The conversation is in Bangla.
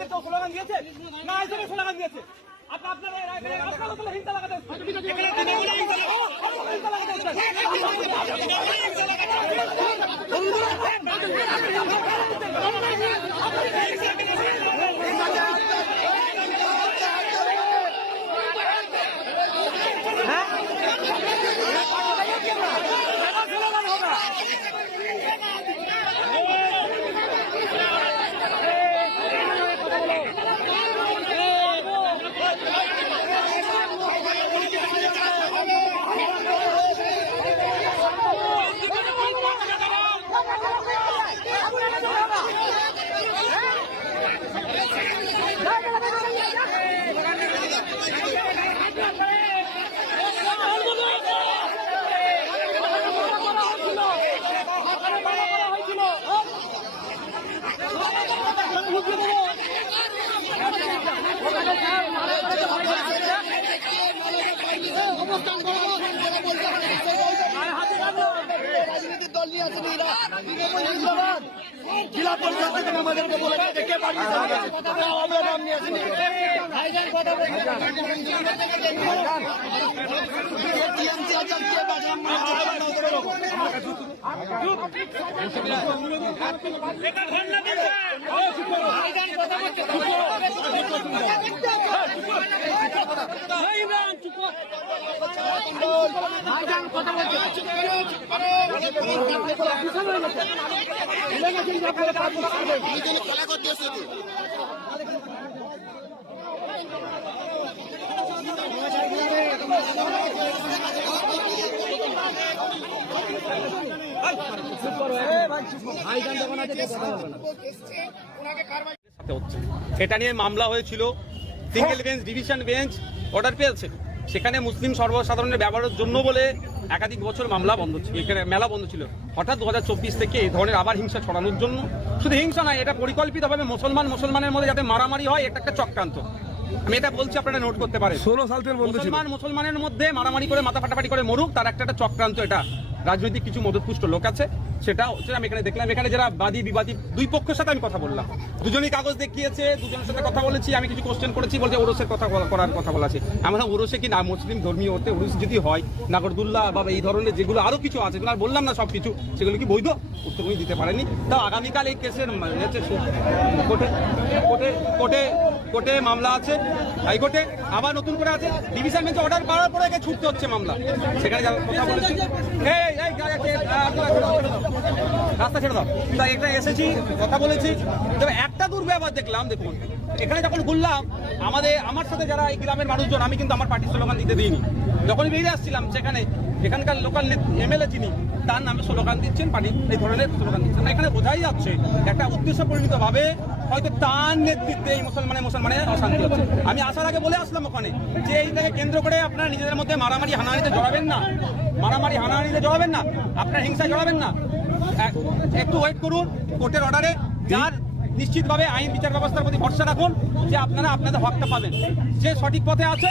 রাইতে তো স্লোগান দিয়েছে? না হিসেবে স্লোগান দিয়েছে। আপনি আপনার আপনারা তৃণমূলে হিংসা লাগাতে হিংসা লাগাতে রাজনৈতিক দল নিয়ে আসেন এরা জিন্দাবাদ জেলা পরিষদ থেকে আমাদেরকে বলে গেছে কে পাঠিয়ে আমরা নাম নিয়ে আসেনি। ভাইজান এটা নিয়ে মামলা হয়েছিল single bench division bench order পেয়েছে। সেখানে মুসলিম সর্বসাধারণের ব্যবহারের জন্য বলে একাধিক বছর মামলা বন্ধ ছিল এখানে মেলা বন্ধ ছিল। হঠাৎ দু হাজার চব্বিশ থেকে এই ধরনের আবার হিংসা ছড়ানোর জন্য। শুধু হিংসা নয় এটা পরিকল্পিতভাবে মুসলমান মুসলমানের মধ্যে যাতে মারামারি হয় এটা একটা চক্রান্ত। আমি এটা বলছি আপনারা নোট করতে পারেন। ষোলো সাল থেকে বন্ধ মুসলমান মুসলমানের মধ্যে মারামারি করে মাথা ফাটাফাটি করে মরুক তার একটা একটা চক্রান্ত এটা। রাজনৈতিক কিছু মদতপুষ্ট লোক আছে, সেটা হচ্ছে আমি এখানে দেখলাম, এখানে যারা বাদী, বিবাদী দুই পক্ষের সাথে আমি কথা বললাম। দুজনই কাগজ দেখিয়েছে, দুজনের সাথে কথা বলেছি, আমি কিছু কোশ্চেন করেছি, বলছে ওরসের কথা করার কথা বলা আছে। আমরা ওরসে কি না মুসলিম, ধর্মীয় হতে ওরস যদি হয় নাগরদুল্লাহ বা এই ধরনের যেগুলো আরও কিছু আছে আর বললাম না সব কিছু, সেগুলো কি বৈধ? উত্তর উনি দিতে পারেনি তাও আগামীকাল এই কেসের কোর্টে কোর্টে কোর্টে কোর্টে মামলা আছে, হাইকোর্টে আবার নতুন করে আছে। ডিভিশন বেঞ্চে অর্ডার পাওয়ার পরে ছুটতে হচ্ছে মামলা। সেখানে কথা বলেছি। এই এই গাড়ি আছে, আহ, আপনারা ছেড়ে দাও, ছেড়ে দাও। রাস্তা ছেড়ে দাও। তা এখানে এসেছি, কথা বলেছি। তবে একটা দুর্ব্যবহার দেখলাম, দেখুন, এখানে যখন ঘুরলাম, আমাদের, আমার সাথে যারা এই গ্রামের মানুষজন, আমি কিন্তু আমার পার্টির স্লোগান দিতে দিইনি। যখন বেরিয়ে আসছিলাম সেখানে, এখানকার লোকাল এমএলএ যিনি, তার নামে স্লোগান দিচ্ছেন, পার্টি, এই ধরনের স্লোগান দিচ্ছেন। এখানে বোঝাই যাচ্ছে একটা উদ্দেশ্য পরিণত ভাবে হয়তো তার নেতৃত্বে এই মুসলমানে মুসলমানে অশান্তি হচ্ছে। আমি আসার আগে বলে আসলাম ওখানে যে এইটাকে কেন্দ্র করে আপনারা নিজেদের মধ্যে মারামারি, হানাহানিতে জড়াবেন না। মারামারি, হানাহানিতে জড়াবেন না। আপনার হিংসায় জড়াবেন না। একটু ওয়েট করুন কোর্টের অর্ডারে যার নিশ্চিতভাবে আইন বিচার ব্যবস্থার প্রতি ভরসা রাখুন যে আপনারা আপনাদের হকটা পাবেন। যে সঠিক পথে আছে